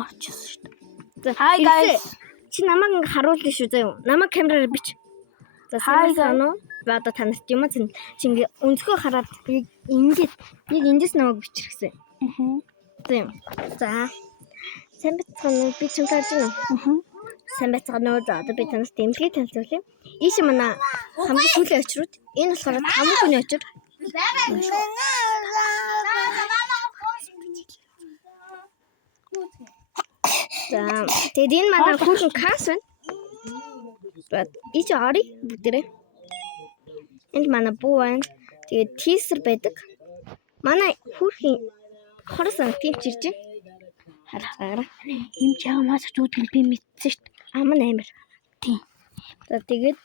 Орчихсон шүү дээ. Hi guys. Чи намайг ингээ харуулна шүү заа юу? Намайг камераар бич. За сайн уу? Одоо танарт юм чинь чи ингээ өнцгөө хараад яг эндээс намайг бичрэхсэн. За юм. За. Сайн бацгаана уу? Би чамд харж байна уу? Сайн бацгаана уу? За одоо би танарт дэмжлэг танилцуулъя. Ийш манай хамгийн сүүлийн очрууд. Энэ болохоор 5 хүний очир. За тэгээд энэ манай хүүхэн кас байна. Ич ари бүгдээрээ. Энд манай бүү байна. Тэгээд тийсэр байдаг. Манай хүүхэн хоросон тимч ирж байна. Харахаараа. Им чамаас зүудгэл би мэдсэн шүү дээ. Аман амир. Тийм. За тэгээд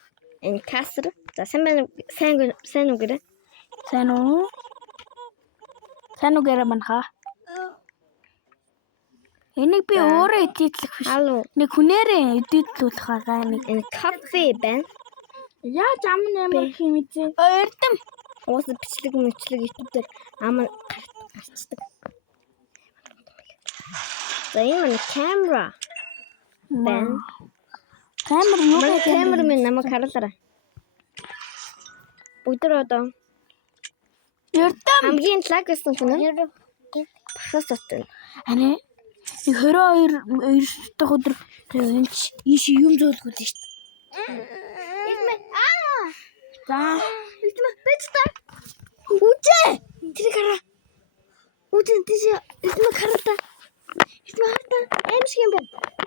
энэ касэр. За сайн уу гэрэ? Сайн уу? Сайн уу гэрэ манха? Энийг би өөрөө эдитлэх биш. Нэг хүнээрээ эдитлүүлэх байгаа нэг. Энэ кафе байна. Яаж аман амир хэмэзээ. Эрдэм. Уус бичлэг YouTube дээр аман гарчдаг. За энэ манай камера байна. Камер юу гэх юм? Камер минь намайг харуулаарай. Бүгдээ одоо Эрдэм. Хамгийн лаг гэсэн хүн үү? Бахаас татна. Ани 22 дахь өдөр энэ ийш юм зөөлгүүд шүү дээ. За Эрдэм бич та. Үжээ. Тэр хараа. Үжээ тийш Эрдэм хараа та. Эрдэм хараа та. Эм шиг юм байна.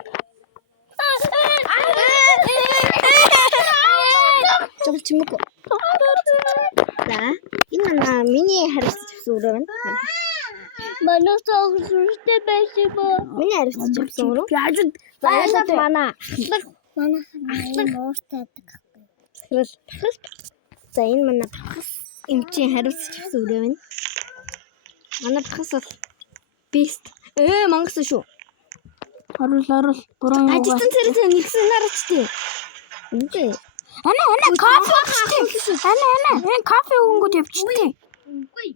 Жол чимээгөө. За энэ манай миний хариуцж авсан өрөө байна. Манай сонгостой байсан боо. Миний хариуцж авсан өрөө. Яаж Манай ахлах уустайдаг. За энэ манай бахас эмчийн хариуцж авсан өрөө байна. Манай бахас бол бест. Мангас шүү. Орол буруу юу. Ажилтан царай нэгсэн нарч тий. Үнтэй. Ана кофе авчихсан. Ана энэ кофе өнгөд явчихсан. Үгүй.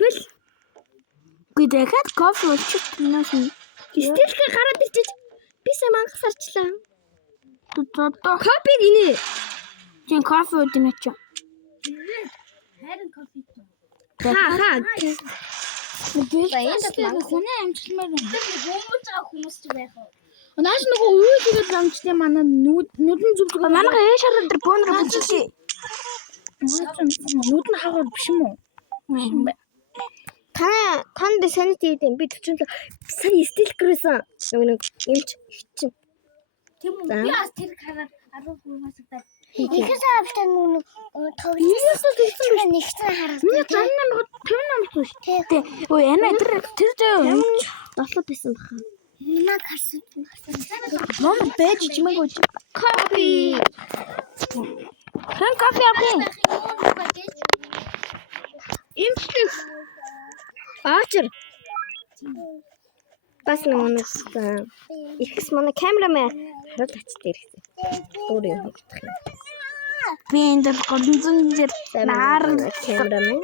Бэл. Гүй дахиад кофе болчихсон. Стилхэ гараад ирчих. Би сая мангас арчлаа. Одоо Кофе гинэ. чин кофе үүдэн очив. Харин кофе. Ха. Хүнээ амжилтмаар байна. Бомбож байгаа хүмүүс ч байх уу? Нааш нөгөө үйгээд амжилттай манай нүдэн зүвдэг. Манайха ээ шарал дээр бөөнөр бичсэн. Нүд нь хаагаар биш юм уу? Биш юм байна. Танд санит хийдэм би 40 сая стилкрсэн. Нэг юмч хичин. Тийм үү? Би бас тэр хараад 13-аас удаа. Ихээс автай нүг тоглосон. Нэгсэн хараад. Миний занна 58 шүү. Тэ. Ой, яна тэр Дослоо байсан баха. Наа харсан. Ном бэж чимээгөө. Кофе. Хэн кофе авах. Имслэг. Аачир. Бас нэг ихс манай камераман хараад очтой ирэхсэн. Өөр юм хэлэх юм. Би энэ гонзон зэр наар камераман.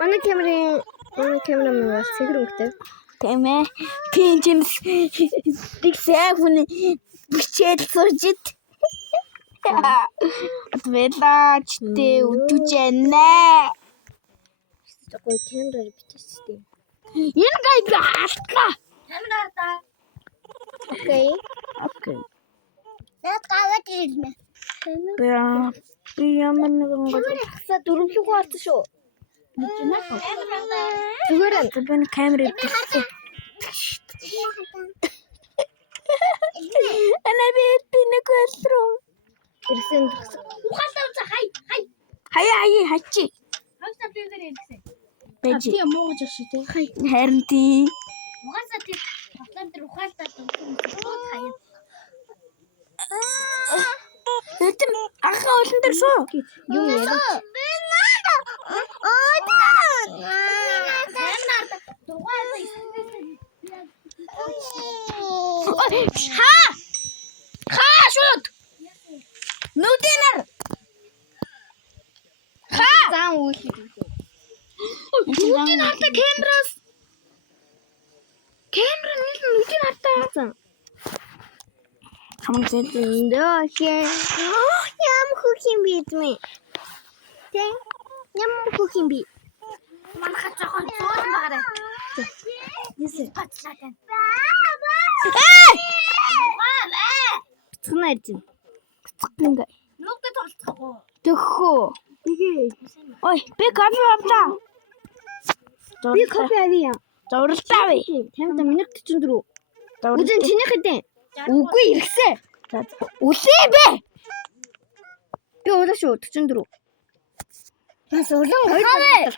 Манай камераман бас цэгэр өнгөтэй. Тийм ээ. Би энэ нэг сайн хүн бичээд суужид. Адвэлаач тэ үдүжэнэ. Гой камераар бичээчтэй. Энэ гай гаалтлаа. Камераар та. Окей. Наад гаваад ирмэ. Би ямар нэгэн гол Хасаа дөрөвлөг болсон шүү. зүгээр би камер бичсэн. Ana би нэг хэлрүү. Ирсэн. Ухаалаа за хай. Хаяа хачи. Хавцаа бигэр ирсэн. Бэж. Тийм муугаж ашиг тий. Харин тий. Угаасаа тийм тоглоом дээр ухаалтаа дуу хаяа. Этэм ахаа олон дээр суу. Юм яа. Ха шууд. Нүдинэр. Зан үйл. Нүдинэр та камераас. Камера нүдийг хатаа. Хамаг зэл. Дөөхөө. Ям хүүхийн бидмэ. Тэ. Ям хүүхийн би. Манайхаа жоохон зөөлөн байгаарай. Юусе. Батлаа тань. Цэнэ чинь. Ингээ. Нүгдэ толцохгүй. Төхөө. Тэгээ. Ой, би кофе авлаа. Би кофе авъя. Зурлаа вэ? 50 минут 44. Зурлаа. Үзэн чинийх хэдэн? Үгүй иргсэ. Үлээ бэ. Би удаа шүү 44. Бас улан Хоёр